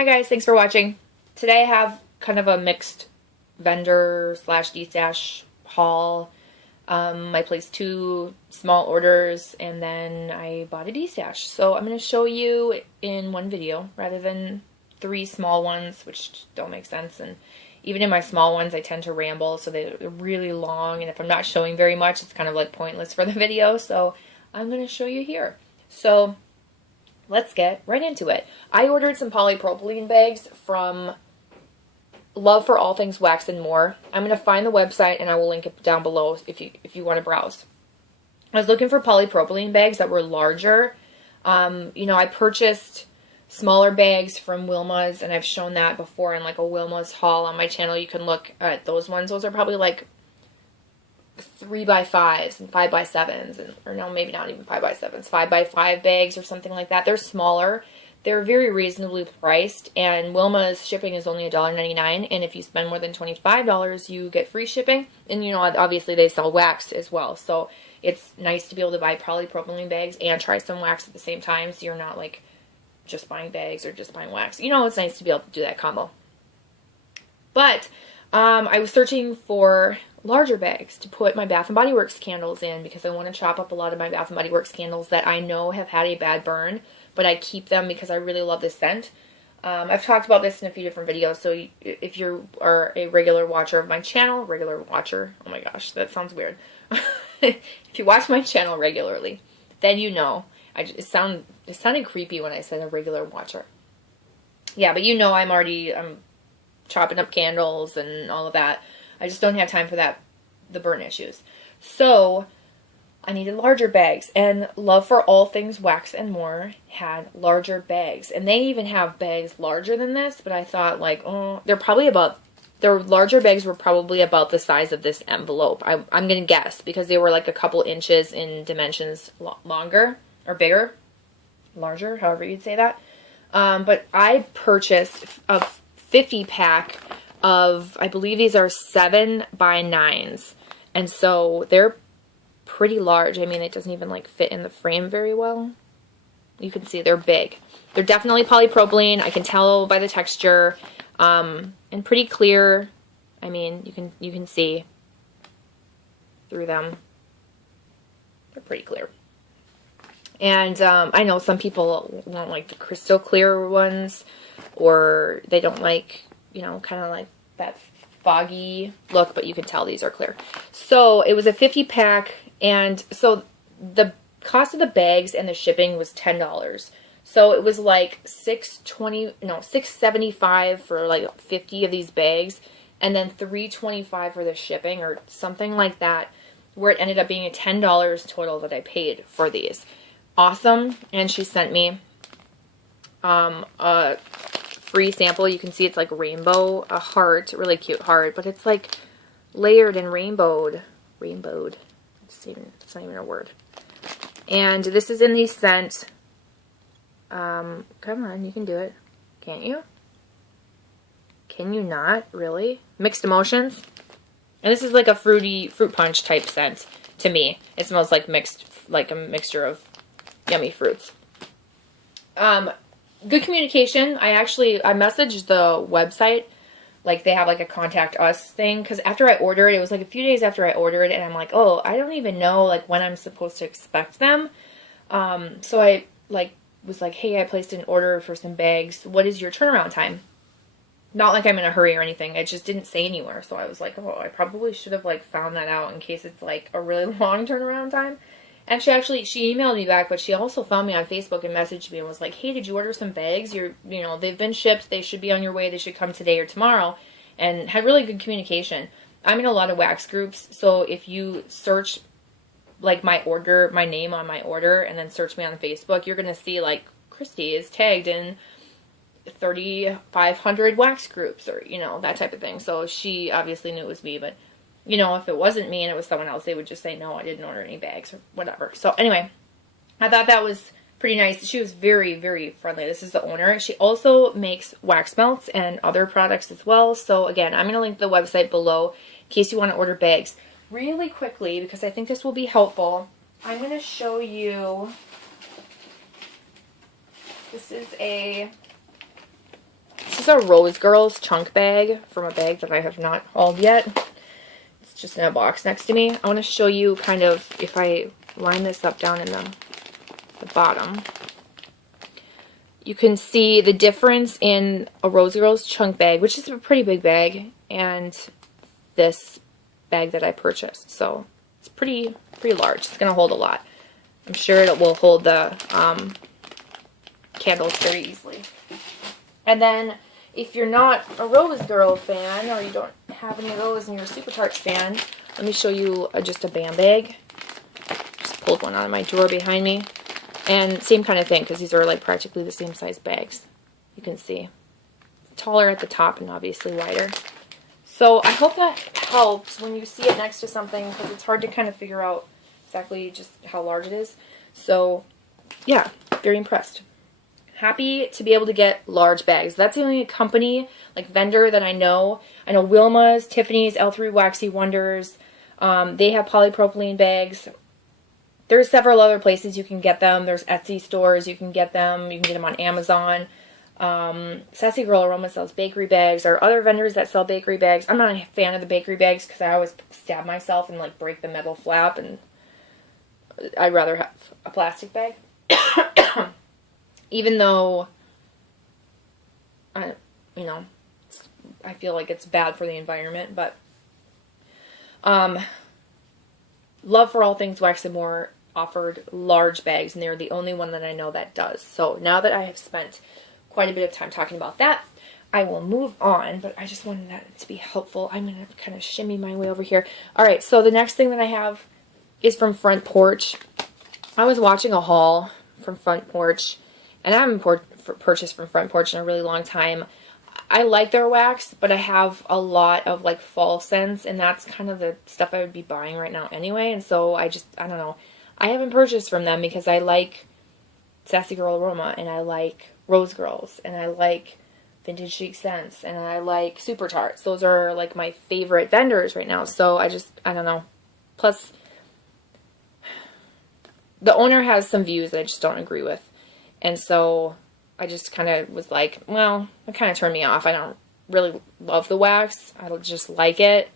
Hi guys, thanks for watching. Today I have kind of a mixed vendor slash DESTASH haul. I placed 2 small orders and then I bought a DESTASH. So I'm going to show you in one video rather than 3 small ones, which don't make sense. And even in my small ones I tend to ramble, so they're really long, and if I'm not showing very much it's kind of like pointless for the video. So I'm going to show you here. So let's get right into it. I ordered some polypropylene bags from Love for All Things Wax and More. I'm going to find the website and I will link it down below if you want to browse. I was looking for polypropylene bags that were larger. You know, I purchased smaller bags from Wilma's, and I've shown that before in like a Wilma's haul on my channel. You can look at those ones. Those are probably like 3x5s and 5x7s, and or no, maybe not even 5x7s, 5x5 bags or something like that. They're smaller. They're very reasonably priced, and Wilma's shipping is only $1.99, and if you spend more than $25, you get free shipping. And you know, obviously they sell wax as well, so it's nice to be able to buy polypropylene bags and try some wax at the same time, so you're not like just buying bags or just buying wax. You know, it's nice to be able to do that combo. But I was searching for larger bags to put my Bath & Body Works candles in, because I want to chop up a lot of my Bath & Body Works candles that I know have had a bad burn, but I keep them because I really love this scent. I've talked about this in a few different videos, so if you are a regular watcher of my channel, oh my gosh, that sounds weird. If you watch my channel regularly, then you know. It sounded creepy when I said a regular watcher. Yeah, but you know I'm chopping up candles and all of that. I just don't have time for the burn issues. So I needed larger bags, and Love for All Things Wax and More had larger bags, and they even have bags larger than this, but I thought like, oh, their larger bags were probably about the size of this envelope. I'm going to guess, because they were like a couple inches in dimensions longer or bigger, larger, however you'd say that. But I purchased a 50 pack of, I believe these are 7x9s, and so they're pretty large. I mean, it doesn't even like fit in the frame very well. You can see they're big. They're definitely polypropylene. I can tell by the texture, and pretty clear. I mean, you can see through them. They're pretty clear. And I know some people don't like the crystal clear ones, or they don't like, you know, kind of like that foggy look, but you can tell these are clear. So it was a 50 pack, and so the cost of the bags and the shipping was $10. So it was like $675 for like 50 of these bags, and then $325 for the shipping or something like that, where it ended up being a $10 total that I paid for these. Awesome. And she sent me a free sample. You can see it's like rainbow, a heart, really cute heart, but it's like layered and rainbowed. It's not even a word. And this is in the scent, come on, you can do it, can't you? Can you not? Really? Mixed Emotions. And this is like a fruit punch type scent to me. It smells like a mixture of yummy fruits. Good communication. I messaged the website, like they have like a contact us thing, because after I ordered, it was like a few days after I ordered, and I'm like, oh, I don't even know like when I'm supposed to expect them. So I was like, hey, I placed an order for some bags. What is your turnaround time? Not like I'm in a hurry or anything. It just didn't say anywhere. So I was like, oh, I probably should have like found that out in case it's like a really long turnaround time. And she emailed me back, but she also found me on Facebook and messaged me and was like, hey, did you order some bags? You know, they've been shipped. They should be on your way. They should come today or tomorrow. And had really good communication. I'm in a lot of wax groups, so if you search like my name on my order, and then search me on Facebook, you're going to see like Christy is tagged in 3,500 wax groups, or, you know, that type of thing. So she obviously knew it was me, but you know, if it wasn't me and it was someone else, they would just say, no, I didn't order any bags or whatever. So anyway, I thought that was pretty nice. She was very, very friendly. This is the owner. She also makes wax melts and other products as well. So again, I'm going to link the website below in case you want to order bags. Really quickly, because I think this will be helpful, I'm going to show you, this is a This is a Rose Girls chunk bag from a bag that I have not hauled yet. It's just in a box next to me. I want to show you kind of, if I line this up down in the bottom, you can see the difference in a Rose Girls chunk bag, which is a pretty big bag, and this bag that I purchased. So it's pretty large. It's going to hold a lot. I'm sure it will hold the candles very easily. And then if you're not a Rose Girl fan, or you don't have any of those and you're a Super Tarts fan, let me show you just a BAM bag. Just pulled one out of my drawer behind me. And same kind of thing, because these are like practically the same size bags. You can see. Taller at the top and obviously wider. So I hope that helps when you see it next to something, because it's hard to kind of figure out exactly just how large it is. So yeah, very impressed. Happy to be able to get large bags. That's the only company, like vendor, that I know. I know Wilma's, Tiffany's, L3 Waxy Wonders. They have polypropylene bags. There's several other places you can get them. There's Etsy stores you can get them. You can get them on Amazon. Sassy Girl Aroma sells bakery bags. There are other vendors that sell bakery bags. I'm not a fan of the bakery bags because I always stab myself and like break the metal flap, and I'd rather have a plastic bag. Even though, I feel like it's bad for the environment, but Love for All Things Wax and More offered large bags, and they're the only one that I know that does. So now that I have spent quite a bit of time talking about that, I will move on, but I just wanted that to be helpful. I'm going to kind of shimmy my way over here. Alright, so the next thing that I have is from Front Porch. I was watching a haul from Front Porch, and I haven't purchased from Front Porch in a really long time. I like their wax, but I have a lot of like fall scents, and that's kind of the stuff I would be buying right now anyway, and so I don't know. I haven't purchased from them because I like Sassy Girl Aroma, and I like Rose Girls, and I like Vintage Chic Scents, and I like Super Tarts. Those are like my favorite vendors right now, so I don't know. Plus, the owner has some views that I just don't agree with, and so I just kind of was like, well, it kind of turned me off. I don't really love the wax. I just like it,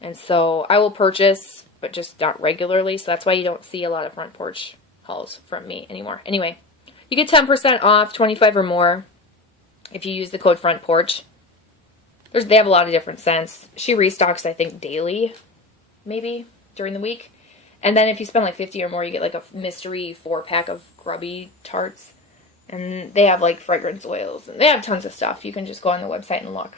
and so I will purchase, but just not regularly, so that's why you don't see a lot of Front Porch hauls from me anymore. Anyway, you get 10% off, 25 or more, if you use the code Front Porch. They have a lot of different scents. She restocks, I think, daily, maybe, during the week. And then if you spend like 50 or more, you get like a mystery 4-pack of grubby tarts. And they have like fragrance oils, and they have tons of stuff. You can just go on the website and look.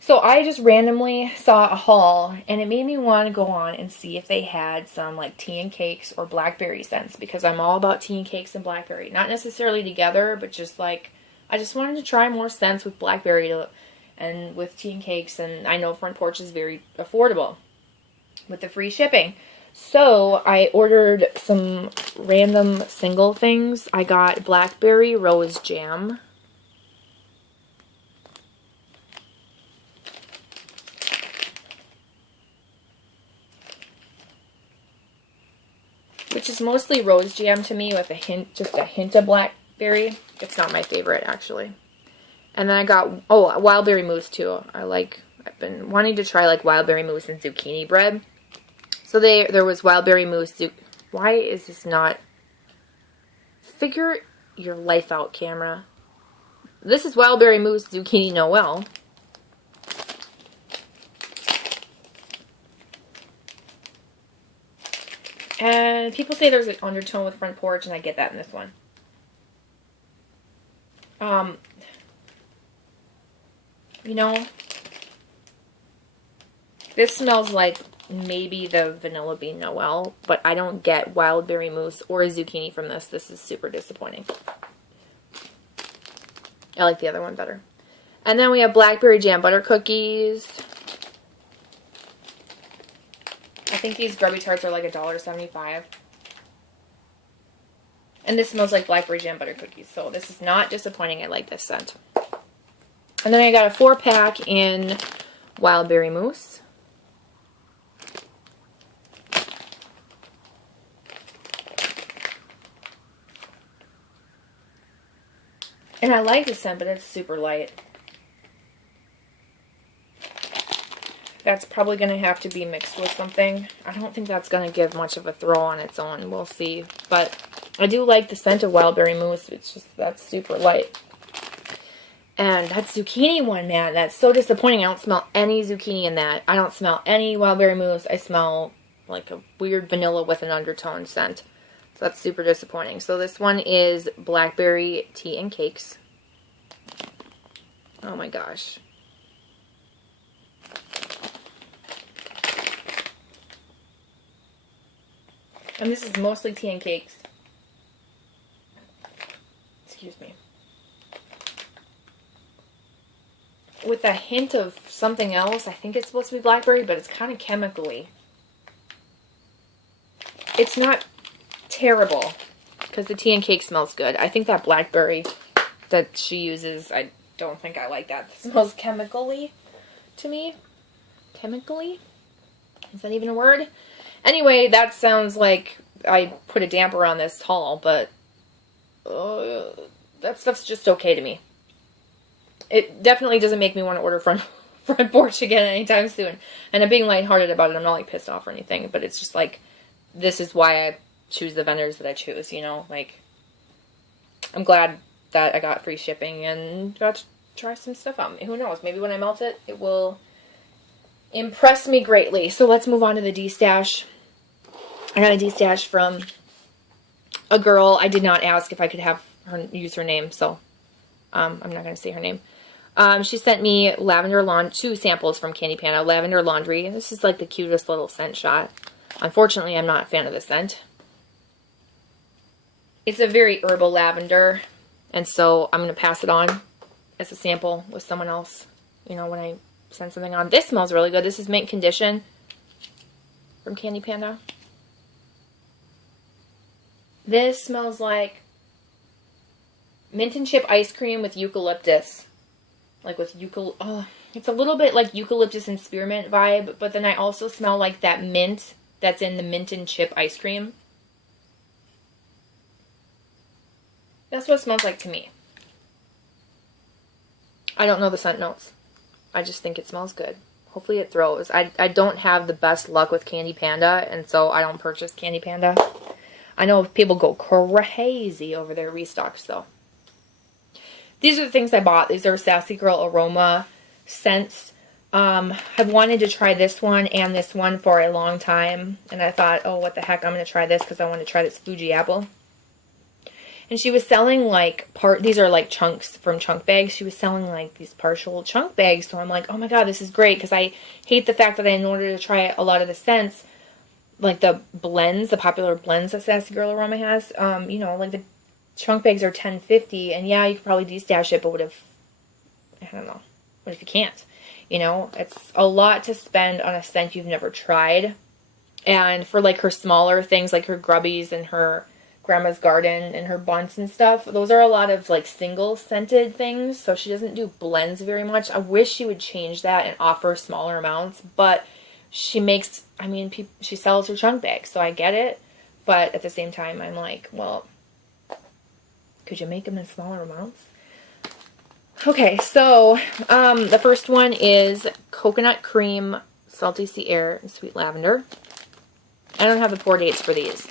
So I just randomly saw a haul, and it made me want to go on and see if they had some like tea and cakes or blackberry scents, because I'm all about tea and cakes and blackberry. Not necessarily together, but just like, I just wanted to try more scents with blackberry and with tea and cakes, and I know Front Porch is very affordable with the free shipping. So I ordered some random single things. I got blackberry rose jam. Which is mostly rose jam to me with just a hint of blackberry. It's not my favorite, actually. And then I got, wildberry mousse too. I've been wanting to try like wildberry mousse and zucchini bread. So there was wildberry mousse. Why is this not? Figure your life out, camera. This is wildberry mousse zucchini Noel. And people say there's an undertone with Front Porch, and I get that in this one. This smells like maybe the Vanilla Bean Noel, but I don't get wildberry mousse or zucchini from this. This is super disappointing. I like the other one better. And then we have blackberry jam butter cookies. I think these grubby tarts are like $1.75. And this smells like blackberry jam butter cookies. So this is not disappointing. I like this scent. And then I got a 4-pack in wildberry mousse. And I like the scent, but it's super light. That's probably going to have to be mixed with something. I don't think that's going to give much of a throw on its own. We'll see. But I do like the scent of wild berry mousse. It's just, that's super light. And that zucchini one, man, that's so disappointing. I don't smell any zucchini in that. I don't smell any wild berry mousse. I smell like a weird vanilla with an undertone scent. So that's super disappointing. So this one is blackberry tea and cakes. Oh my gosh. And this is mostly tea and cakes. Excuse me. With a hint of something else. I think it's supposed to be blackberry, but it's kind of chemically. It's not terrible, because the tea and cake smells good. I think that blackberry that she uses, I don't think I like that. It smells chemically to me. Chemically? Is that even a word? Anyway, that sounds like I put a damper on this haul, but that stuff's just okay to me. It definitely doesn't make me want to order front Porch again anytime soon. And I'm being lighthearted about it. I'm not like pissed off or anything, but it's just like, this is why I choose the vendors that I choose, you know? Like, I'm glad that I got free shipping and got to try some stuff out. Who knows? Maybe when I melt it, it will impress me greatly. So let's move on to the DESTASH. I got a DESTASH from a girl. I did not ask if I could have her use her name, so I'm not going to say her name. She sent me two samples from Candy Panda, Lavender Laundry. This is like the cutest little scent shot. Unfortunately, I'm not a fan of the scent. It's a very herbal lavender, and so I'm going to pass it on as a sample with someone else, you know, when I send something on. This smells really good. This is Mint Condition from Candy Panda. This smells like mint and chip ice cream with eucalyptus. Like with it's a little bit like eucalyptus and spearmint vibe, but then I also smell like that mint that's in the mint and chip ice cream. That's what it smells like to me. I don't know the scent notes. I just think it smells good. Hopefully it throws. I don't have the best luck with Candy Panda, and so I don't purchase Candy Panda. I know people go crazy over their restocks, though. These are the things I bought. These are Sassy Girl Aroma scents. I've wanted to try this one and this one for a long time. And I thought, oh, what the heck, I'm going to try this because I want to try this Fuji apple. And she was selling like these are like chunks from chunk bags. She was selling like these partial chunk bags. So I'm like, oh my god, this is great. Because I hate the fact that in order to try a lot of the scents, like the blends, the popular blends that Sassy Girl Aroma has, you know, like the chunk bags are $10.50, and yeah, you could probably DESTASH it, but what if, I don't know, what if you can't? You know, it's a lot to spend on a scent you've never tried. And for like her smaller things, like her grubbies and her grandma's garden and her bunts and stuff, those are a lot of like single scented things, so she doesn't do blends very much. I wish she would change that and offer smaller amounts, but she makes, I mean, she sells her chunk bags, so I get it, but at the same time, I'm like, well, could you make them in smaller amounts? Okay, so the first one is Coconut Cream, Salty Sea Air, and Sweet Lavender. I don't have the pour dates for these.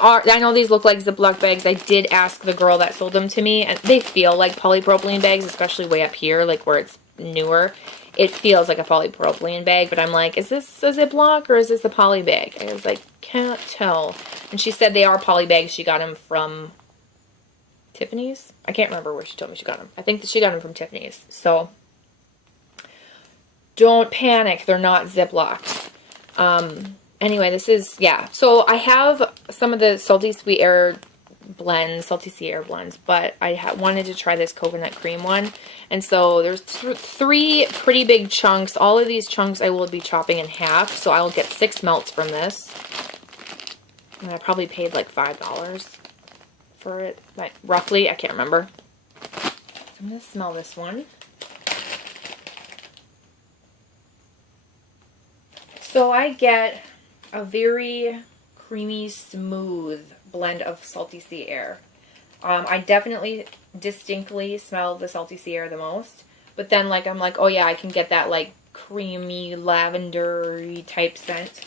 I know these look like Ziploc bags. I did ask the girl that sold them to me, and they feel like polypropylene bags, especially way up here, like where it's newer. It feels like a polypropylene bag, but I'm like, is this a Ziploc or is this a poly bag? I was like, can't tell. And she said they are poly bags. She got them from Tiffany's. I can't remember where she told me she got them. I think that she got them from Tiffany's. So don't panic. They're not Ziplocs. Anyway, this is, yeah. So I have some of the Salty Sweet Air blends, Salty Sea Air blends, but I wanted to try this coconut cream one. And so there's three pretty big chunks. All of these chunks I will be chopping in half, so I will get 6 melts from this. And I probably paid like $5 for it, like roughly. I can't remember. So I'm going to smell this one. So I get a very creamy, smooth blend of Salty Sea Air. I definitely distinctly smell the Salty Sea Air the most. But then, like, I'm like, oh yeah, I can get that, like, creamy, lavender-y type scent.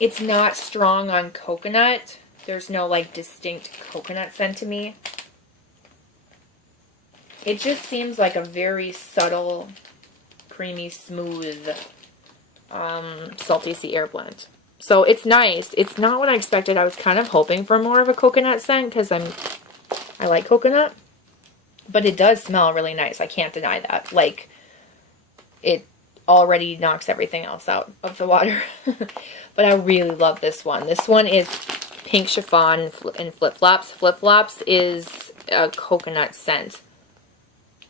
It's not strong on coconut. There's no, like, distinct coconut scent to me. It just seems like a very subtle, creamy, smooth, Salty Sea Air blend. So it's nice. It's not what I expected. I was kind of hoping for more of a coconut scent because I like coconut. But it does smell really nice. I can't deny that. Like, it already knocks everything else out of the water. But I really love this one. This one is Pink Chiffon and Flip Flops. Flip Flops is a coconut scent.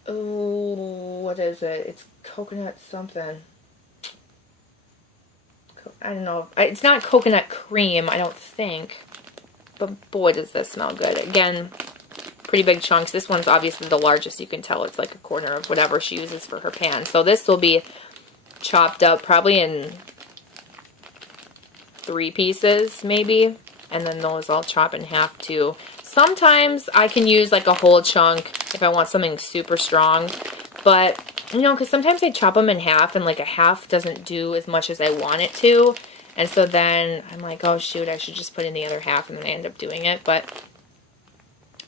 Oh, what is it? It's coconut something. I don't know. It's not coconut cream, I don't think. But boy, does this smell good. Again, pretty big chunks. This one's obviously the largest. You can tell it's like a corner of whatever she uses for her pan. So this will be chopped up probably in 3 pieces, maybe. And then those I'll chop in half too. Sometimes I can use like a whole chunk if I want something super strong. But, you know, because sometimes I chop them in half and like a half doesn't do as much as I want it to. And so then I'm like, oh shoot, I should just put in the other half, and then I end up doing it. But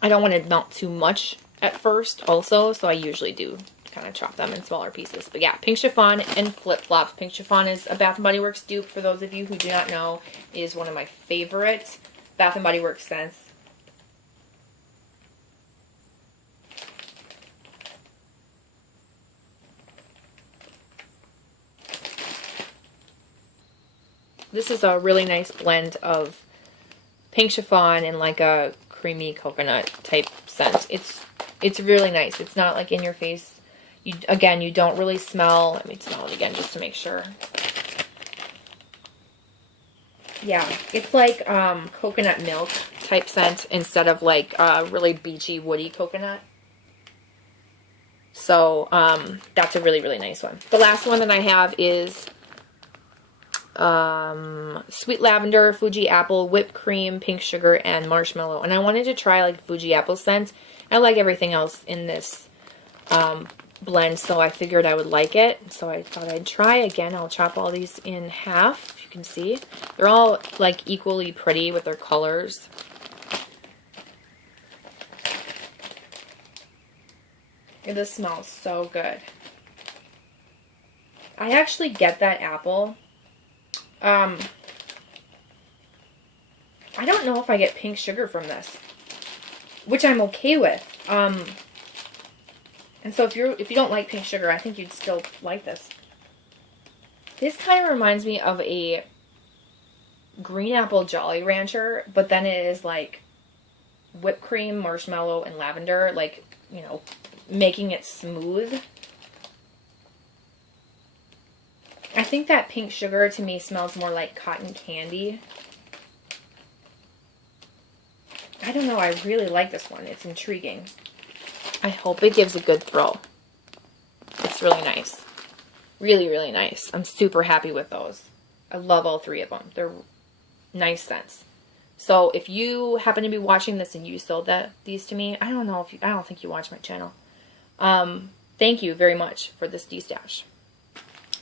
I don't want to melt too much at first also, so I usually do kind of chop them in smaller pieces. But yeah, Pink Chiffon and Flip Flops. Pink Chiffon is a Bath & Body Works dupe. For those of you who do not know, it is one of my favorite Bath & Body Works scents. This is a really nice blend of Pink Chiffon and like a creamy coconut type scent. It's really nice. It's not like in your face. Again, you don't really smell. Let me smell it again just to make sure. Yeah, it's like coconut milk type scent instead of like really beachy, woody coconut. So that's a really, really nice one. The last one that I have is Sweet Lavender, Fuji Apple, Whipped Cream, Pink Sugar, and Marshmallow. And I wanted to try like Fuji Apple scent. I like everything else in this blend, so I figured I would like it. So I thought I'd try. Again, I'll chop all these in half. You can see they're all like equally pretty with their colors. And this smells so good. I actually get that apple. I don't know if I get pink sugar from this, which I'm okay with. And so if you don't like pink sugar, I think you'd still like this. This kind of reminds me of a green apple Jolly Rancher, but then it is like whipped cream, marshmallow, and lavender, like, you know, making it smooth. I think that pink sugar to me smells more like cotton candy. I don't know, I really like this one. It's intriguing. I hope it gives a good throw. It's really nice. Really, really nice. I'm super happy with those. I love all 3 of them. They're nice scents. So if you happen to be watching this and you sold these to me, I don't think you watch my channel. Thank you very much for this DESTASH.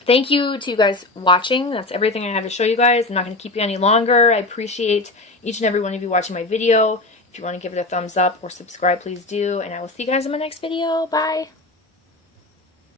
Thank you to you guys watching. That's everything I have to show you guys. I'm not going to keep you any longer. I appreciate each and every one of you watching my video. If you want to give it a thumbs up or subscribe, please do. And I will see you guys in my next video. Bye.